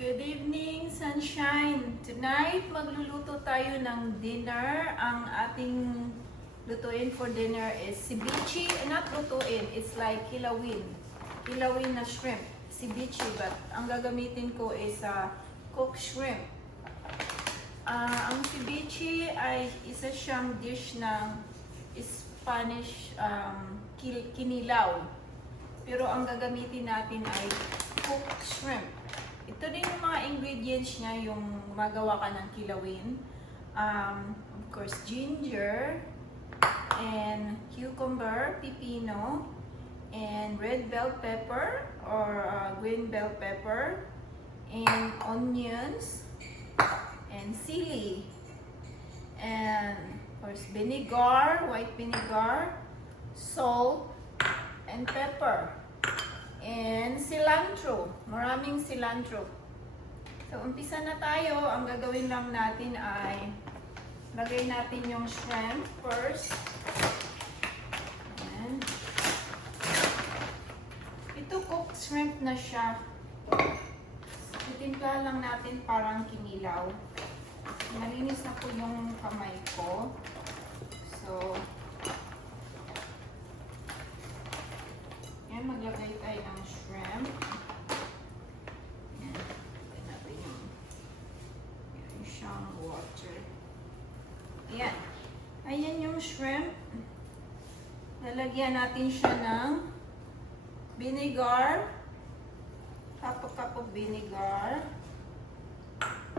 Good evening, sunshine! Tonight, magluluto tayo ng dinner. Ang ating lutuin for dinner is ceviche. Not lutuin, it's like kilawin. Kilawin na shrimp. Ceviche, but ang gagamitin ko is cooked shrimp. Ang ceviche ay isa siyang dish ng Spanish kinilaw. Pero ang gagamitin natin ay cooked shrimp. Ito din yung mga ingredients niya, yung magawa ka ng kilawin. Of course, ginger, and cucumber, pipino, and red bell pepper, or green bell pepper, and onions, and sili, and of course, vinegar, white vinegar, salt, and pepper. And cilantro. Maraming cilantro. So, umpisa na tayo. Ang gagawin lang natin ay lagay natin yung shrimp first. And ito cooked shrimp na siya. Itimpla lang natin parang kinilaw. Malinis na po yung kamay ko. So, maglagay tayo ng shrimp. Yan. Lagyan natin yung siyang water. Ayan. Ayan yung shrimp. Lalagyan natin siya ng vinegar. Half a cup of vinegar.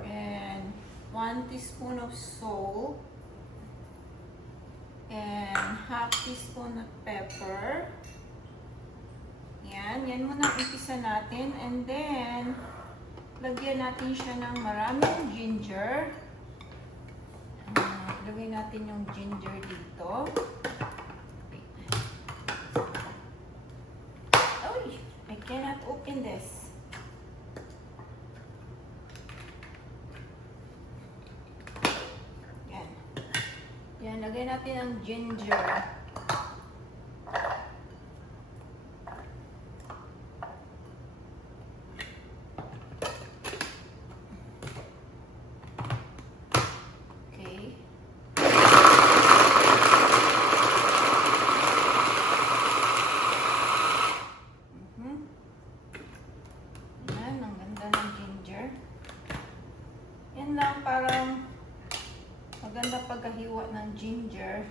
And 1 teaspoon of salt. And half teaspoon of pepper. Yan muna umpisa natin. And then, lagyan natin siya ng maraming ginger. Lagay natin yung ginger dito. Oh, I cannot open this. Yan, lagay natin ang ginger. Yan lang, parang maganda pagkahiwa ng ginger.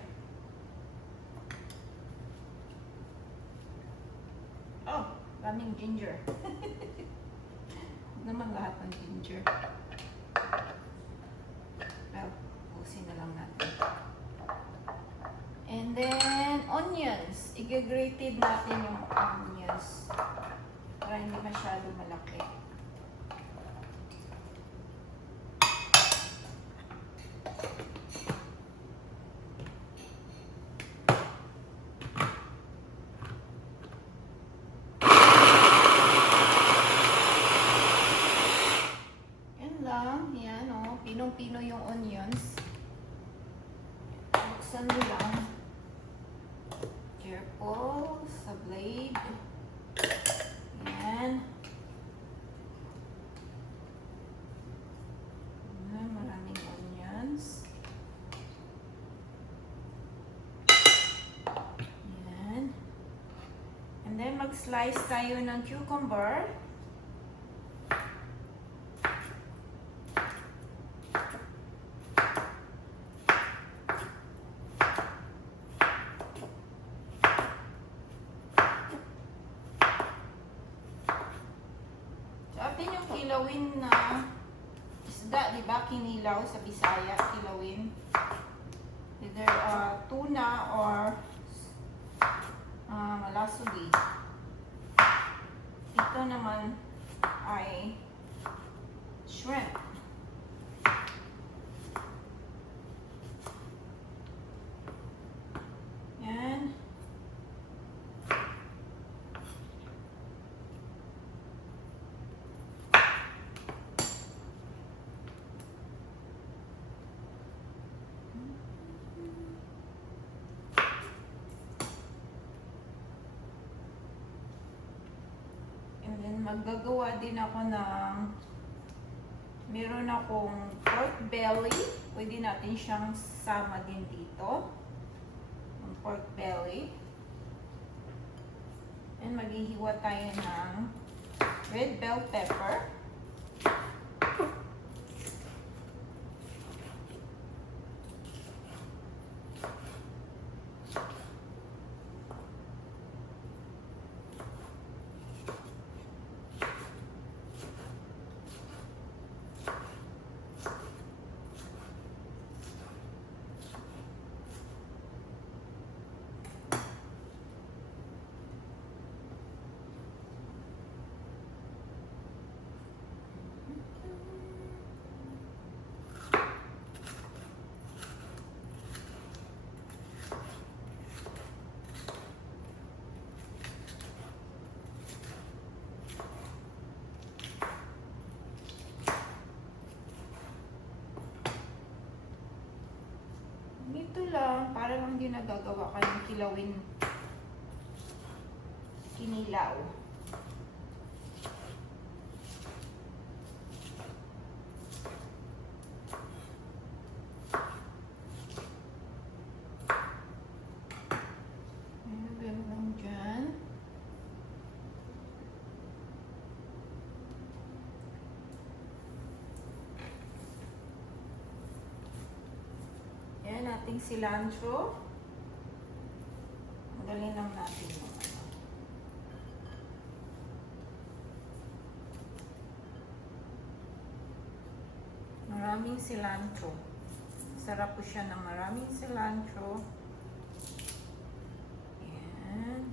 Oh, daming ginger. Huwag naman lahat ng ginger. Well, pusin na lang natin. And then, onions. I-grated natin yung onions para hindi masyado malaki. Yan o, pinong-pino yung onions. Buksan mo lang. Careful sa blade. Yan. Maraming onions. Yan. And then mag-slice tayo ng cucumber. Atin yung kilawin na isda, di ba? Kinilaw sa Bisaya, kilawin. Either tuna or malasugi. Ito naman ay shrimp. Yan. And then maggagawa din ako ng Meron akong pork belly. Pwede natin siyang sama din dito. Yung pork belly. And maghihiwa tayo ng red bell pepper. Ito lang, para lang din nagagawa ka ng kilawin kinilaw. Ayan, lang dyan. Yan, ating cilantro. Magaling lang natin yung ano. Maraming cilantro. Sarap po siya ng maraming cilantro. Yan.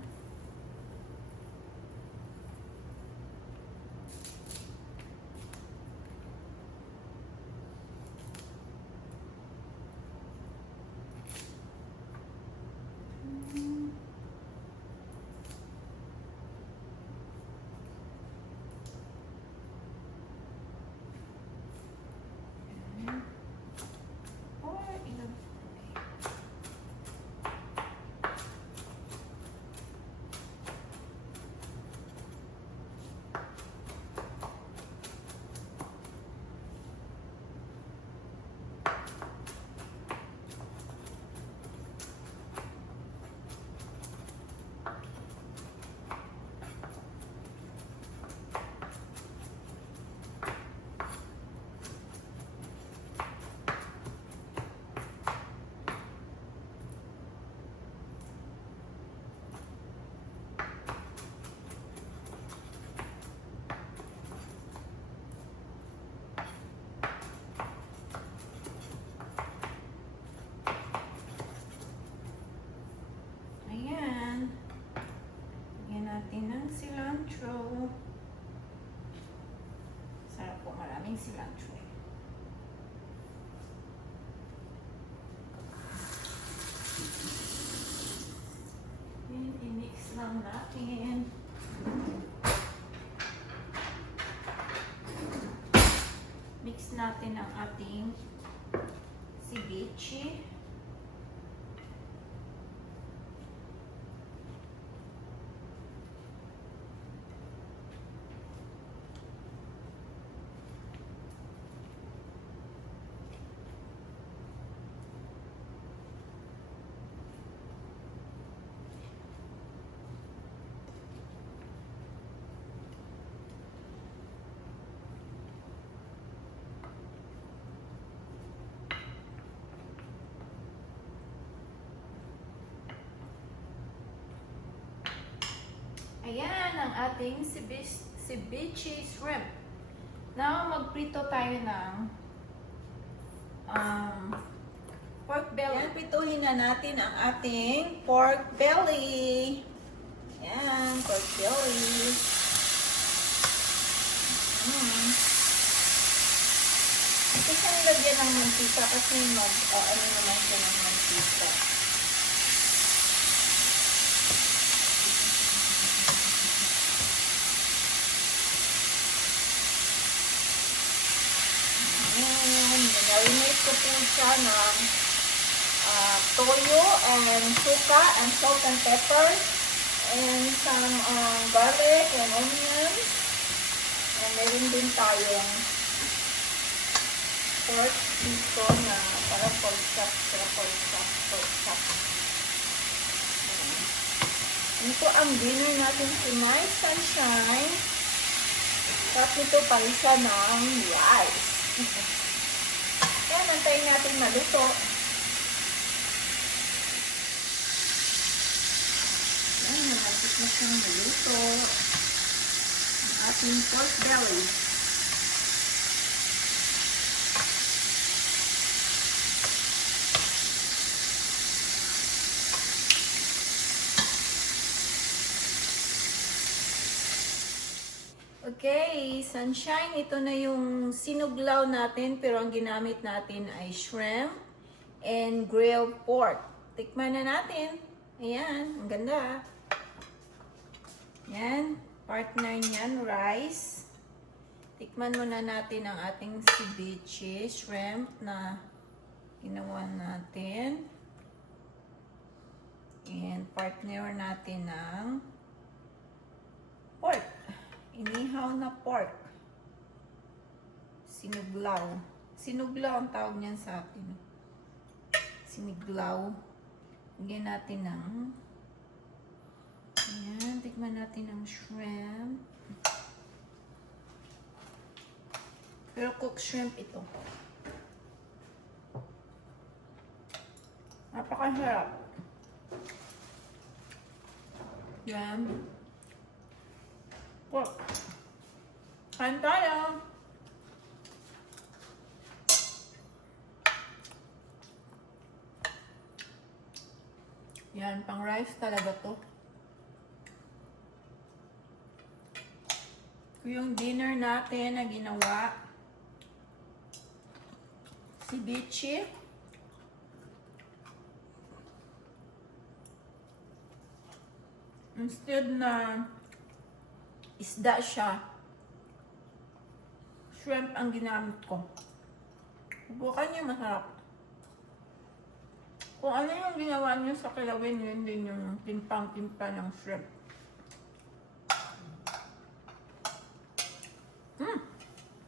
Cilantro. Sarap po, maraming cilantro. And i-mix lang natin. Mix natin ang ating ceviche. Ayan ang ating ceviche shrimp. Now, magprito tayo ng pork belly. Ayan, prituhin na natin ang ating pork belly. Ayan, pork belly. Ito siyang lagyan ng mantika kasi ano naman siya ng mantika. Marinate ko po siya ng toyo and suka and salt and pepper and some garlic and onions. And meron din tayong pork dito na para pork chop. Ito ang dinner natin tonight, sunshine. Tapos ito palisa ng rice. Kaya nantayin natin maluto. Ayan, nalapit na siyang maluto. Ang ating pork belly. Okay, sunshine, ito na yung sinuglaw natin pero ang ginamit natin ay shrimp and grilled pork. Tikman na natin. Ayan, ang ganda. Ayan, partner niyan, rice. Tikman muna natin ang ating ceviche, shrimp na ginawa natin. And partner natin ng pork. Inihaw na pork. Sinuglaw. Sinuglaw ang tawag niyan sa atin. Siniglaw. Lagyan natin ng ayan, tikman natin ng shrimp. Pero cooked shrimp ito. Napakasarap. Yan. Pork. Kain tayo! Yan, pang rice talaga to. Yung dinner natin na ginawa, ceviche. Instead na isda siya, shrimp ang ginamit ko. Bukan niya masarap. Kung ano yung ginawa niyo sa kilawin, yun din yung timpang-timpa ng shrimp.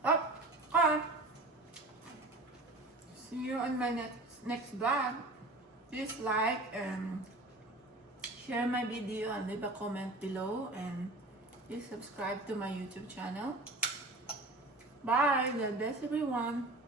Okay. See you on my next vlog. Please like and share my video and leave a comment below, and please subscribe to my YouTube channel. Bye. God bless everyone.